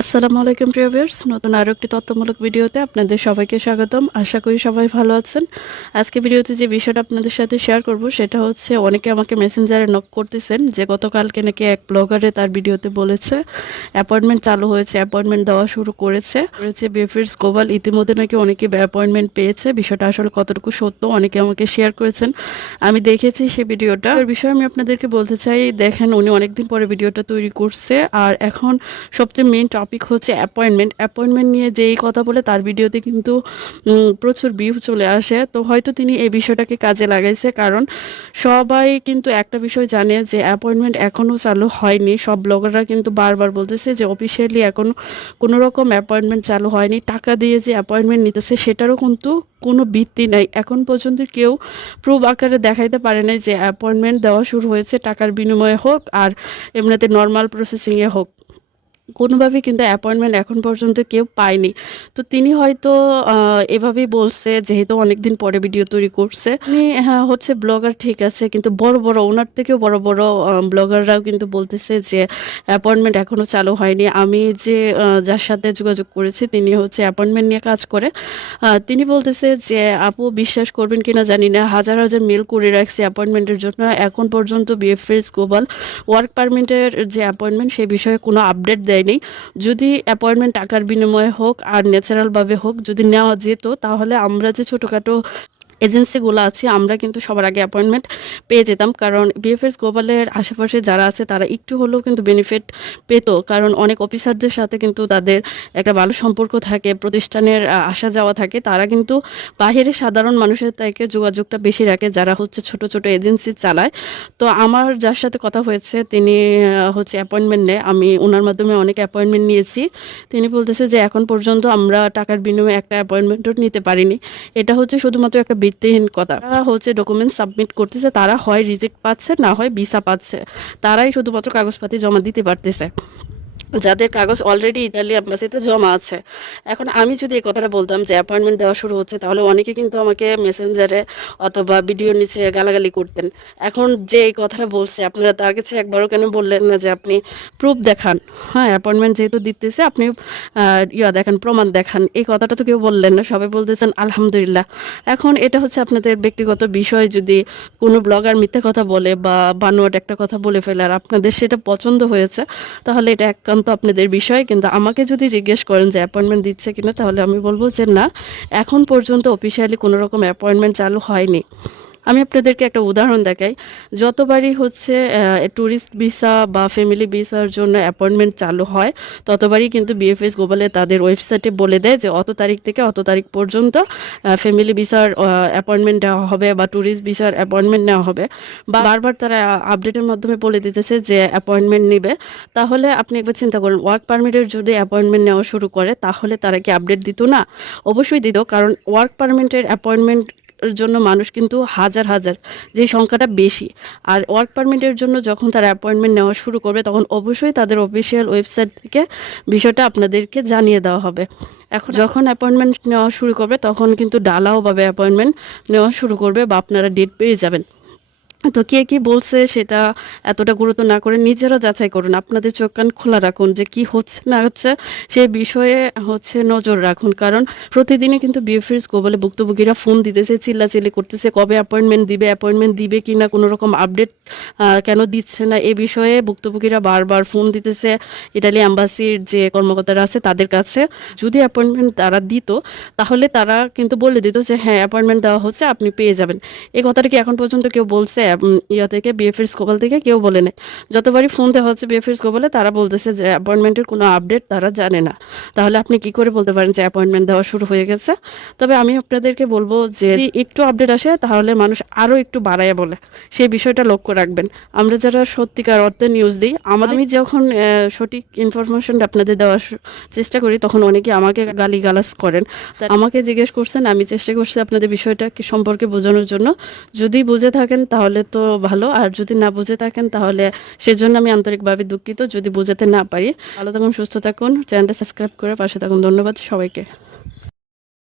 আসসালামু আলাইকুম, প্রিয় ভিউয়ার্স। নতুন আরও একটি তথ্যমূলক ভিডিওতে আপনাদের সবাইকে স্বাগতম। আশা করি সবাই ভালো আছেন। আজকে ভিডিওতে যে বিষয়টা আপনাদের সাথে শেয়ার করব, সেটা হচ্ছে অনেকে আমাকে মেসেঞ্জারে নক করতেছেন যে গতকালকে নাকি এক ব্লগারে তার ভিডিওতে বলেছে অ্যাপয়েন্টমেন্ট চালু হয়েছে অ্যাপয়েন্টমেন্ট দেওয়া শুরু করেছে। করেছে বিএফএস গ্লোবাল ইতিমধ্যে নাকি অনেকে অ্যাপয়েন্টমেন্ট পেয়েছে। বিষয়টা আসলে কতটুকু সত্য অনেকে আমাকে শেয়ার করেছেন। আমি দেখেছি সেই ভিডিওটা। এর বিষয়ে আমি আপনাদেরকে বলতে চাই, দেখেন উনি অনেকদিন পরে ভিডিওটা তৈরি করছে। আর এখন সবচেয়ে মেন টপিক হচ্ছে অ্যাপয়েন্টমেন্ট অ্যাপয়েন্টমেন্ট নিয়ে যেই কথা বলে, তার ভিডিওতে কিন্তু প্রচুর ভিউ চলে আসে। তো হয়তো তিনি এই বিষয়টাকে কাজে লাগাইছে, কারণ সবাই কিন্তু একটা বিষয় জানে যে অ্যাপয়েন্টমেন্ট এখনও চালু হয়নি। সব ব্লগাররা কিন্তু বারবার বলতেছে যে অফিসিয়ালি এখনও কোনো রকম অ্যাপয়েন্টমেন্ট চালু হয়নি। টাকা দিয়ে যে অ্যাপয়েন্টমেন্ট নিতেছে, সেটারও কিন্তু কোনো ভিত্তি নাই। এখন পর্যন্ত কেউ প্রুফ আকারে দেখাইতে পারে নাই যে অ্যাপয়েন্টমেন্ট দেওয়া শুরু হয়েছে, টাকার বিনিময়ে হোক আর এমনিতে নর্মাল প্রসেসিংয়ে হোক। কোনোভাবেই কিন্তু অ্যাপয়েন্টমেন্ট এখন পর্যন্ত কেউ পায়নি। তো তিনি হয়তো এভাবেই বলছে যেহেতু অনেকদিন পরে ভিডিও তৈরি করছে। হ্যাঁ, হচ্ছে ব্লগার ঠিক আছে কিন্তু বড় বড় ওনার থেকেও বড় বড় ব্লগাররাও কিন্তু বলতেছে যে অ্যাপয়েন্টমেন্ট এখনও চালু হয়নি। আমি যে যার সাথে যোগাযোগ করেছি তিনি হচ্ছে অ্যাপয়েন্টমেন্ট নিয়ে কাজ করে। তিনি বলতেছে যে আপু বিশ্বাস করবেন কিনা জানি না। হাজার হাজার মেল করে রাখছি অ্যাপয়েন্টমেন্টের জন্য। এখন পর্যন্ত বিএফএস গ্লোবাল ওয়ার্ক পারমিটের যে অ্যাপয়েন্টমেন্ট সেই বিষয়ে কোনো আপডেট দেয়নি। যদি অ্যাপয়েন্টমেন্ট টাকার বিনিময়ে হোক আর ন্যাচারালভাবে হোক যদি নেওয়া যেত, তাহলে আমরা যে ছোটোখাটো এজেন্সিগুলো আছে, আমরা কিন্তু সবার আগে অ্যাপয়েন্টমেন্ট পেয়ে যেতাম। কারণ বিএফএস গ্লোবালের আশেপাশে যারা আছে, তারা একটু হলেও কিন্তু বেনিফিট পেত। কারণ অনেক অফিসারদের সাথে কিন্তু তাদের একটা ভালো সম্পর্ক থাকে, প্রতিষ্ঠানের আসা যাওয়া থাকে। তারা কিন্তু বাহিরে সাধারণ মানুষের থেকে যোগাযোগটা বেশি রাখে, যারা হচ্ছে ছোট ছোট এজেন্সি চালায়। তো আমার যার সাথে কথা হয়েছে, তিনি হচ্ছে অ্যাপয়েন্টমেন্ট নেয়। আমি ওনার মাধ্যমে অনেক অ্যাপয়েন্টমেন্ট নিয়েছি। তিনি বলতেছে যে, এখন পর্যন্ত আমরা টাকার বিনিময়ে একটা অ্যাপয়েন্টমেন্টও নিতে পারিনি। এটা হচ্ছে শুধুমাত্র একটা ভিত্তিহীন কথা। তারা হচ্ছে ডকুমেন্ট সাবমিট করতেছে, তারা হয় রিজেক্ট পাচ্ছে, না হয় ভিসা পাচ্ছে। তারাই শুধুমাত্র কাগজপাতি জমা দিতে পারতেছে। যাদের কাগজ অলরেডি ইতালি অ্যাম্বাসিতে জমা আছে। এখন আমি যদি এই কথাটা বলতাম যে অ্যাপয়েন্টমেন্ট দেওয়া শুরু হচ্ছে, তাহলে অনেকে কিন্তু আমাকে মেসেঞ্জারে অথবা ভিডিও নিচে গালাগালি করতেন। এখন যে এই কথাটা বলছে, আপনারা তার কাছে একবারও কেন বললেন না যে আপনি প্রুফ দেখান? হ্যাঁ অ্যাপয়েন্টমেন্ট যেহেতু দিতেছে, আপনি ইয়া দেখান, প্রমাণ দেখান। এই কথাটা তো কেউ বললেন না, সবাই বলতেছেন, আলহামদুলিল্লাহ। এখন এটা হচ্ছে আপনাদের ব্যক্তিগত বিষয়, যদি কোনো ব্লগার মিথ্যে কথা বলে বা বানোয়াট একটা কথা বলে ফেলে, আর আপনাদের সেটা পছন্দ হয়েছে, তাহলে এটা একান্ত আপনাদের বিষয়, কিন্তু আমাকে যদি জিজ্ঞেস করেন যে অ্যাপয়েন্টমেন্ট দিচ্ছে কিনা, তাহলে আমি বলব যে না, এখন পর্যন্ত অফিসিয়ালি কোনো রকম অ্যাপয়েন্টমেন্ট চালু হয়নি। আমি আপনাদেরকে একটা উদাহরণ দেখাই। যতবারই হচ্ছে ট্যুরিস্ট ভিসা বা ফ্যামিলি ভিসার জন্য অ্যাপয়েন্টমেন্ট চালু হয়, ততবারই কিন্তু বিএফএস গ্লোবালে তাদের ওয়েবসাইটে বলে দেয় যে অত তারিখ থেকে অত তারিখ পর্যন্ত ফ্যামিলি ভিসার অ্যাপয়েন্টমেন্ট দেওয়া হবে বা ট্যুরিস্ট ভিসার অ্যাপয়েন্টমেন্ট নেওয়া হবে। বা বারবার তারা আপডেটের মাধ্যমে বলে দিতেছে যে অ্যাপয়েন্টমেন্ট নেবে। তাহলে আপনি একবার চিন্তা করুন ওয়ার্ক পারমিটের যদি অ্যাপয়েন্টমেন্ট নেওয়া শুরু করে, তাহলে তারা কি আপডেট দিত না? অবশ্যই দিত, কারণ ওয়ার্ক পারমিটের অ্যাপয়েন্টমেন্ট জন্য মানুষ কিন্তু হাজার হাজার যে সংখ্যাটা বেশি। আর ওয়ার্ক পারমিটের জন্য যখন তারা অ্যাপয়েন্টমেন্ট নেওয়া শুরু করবে, তখন অবশ্যই তাদের অফিসিয়াল ওয়েবসাইট থেকে বিষয়টা আপনাদেরকে জানিয়ে দেওয়া হবে। এখন যখন অ্যাপয়েন্টমেন্ট নেওয়া শুরু করবে, তখন কিন্তু ডালাওভাবে অ্যাপয়েন্টমেন্ট নেওয়া শুরু করবে বা আপনারা ডেট পেয়ে যাবেন। তো কে কি বলছে সেটা এতটা গুরুত্ব না করে নিজেরা যাচাই করুন। আপনাদের চোখ কান খোলা রাখুন যে কি হচ্ছে না হচ্ছে, সেই বিষয়ে হচ্ছে নজর রাখুন। কারণ প্রতিদিনই কিন্তু বিএফএস গোবলে ভুক্তভোগীরা ফোন দিতেছে, চিল্লাচিল্লি করতেছে, কবে অ্যাপয়েন্টমেন্ট দিবে অ্যাপয়েন্টমেন্ট দিবে কি না, কোনো রকম আপডেট কেন দিচ্ছে না, এ বিষয়ে ভুক্তভোগীরা বারবার ফোন দিতেছে। ইটালি অ্যাম্বাসির যে কর্মকর্তারা আছে তাদের কাছে যদি অ্যাপয়েন্টমেন্ট তারা দিত, তাহলে তারা কিন্তু বলে দিত যে হ্যাঁ অ্যাপয়েন্টমেন্ট দেওয়া হচ্ছে, আপনি পেয়ে যাবেন। এই কথাটা কি এখন পর্যন্ত কেউ বলছে? ইয়া থেকে বিএফএস গোপাল থেকে কেউ বলে নেই। যতবারই ফোন দেওয়া হচ্ছে বিএফএস গোপালে তারা বলতেছে যে অ্যাপয়েন্টমেন্টের কোনো আপডেট তারা জানে না। তাহলে আপনি কি করে বলতে পারেন যে অ্যাপয়েন্টমেন্ট দেওয়া শুরু হয়ে গেছে? তবে আমি আপনাদেরকে বলব যে একটু আপডেট আসে, তাহলে মানুষ আরও একটু বাড়ায় বলে। সেই বিষয়টা লক্ষ্য রাখবেন। আমরা যারা সত্যিকার অর্থে নিউজ দিই, আমাদের আমি যখন সঠিক ইনফরমেশনটা আপনাদের দেওয়ার চেষ্টা করি, তখন অনেকে আমাকে গালি গালাজ করেন আমাকে জিজ্ঞেস করছেন, আমি চেষ্টা করছি আপনাদের বিষয়টা কি সম্পর্কে বোঝানোর জন্য। যদি বুঝে থাকেন, তাহলে তো ভালো। আর যদি না বুঝে থাকেন তাহলে সেজন্য আমি আন্তরিকভাবে দুঃখিত। যদি বুঝাতে না পারি, ভালো থাকুন, সুস্থ থাকুন। চ্যানেলটা সাবস্ক্রাইব করে পাশে থাকুন। ধন্যবাদ সবাইকে।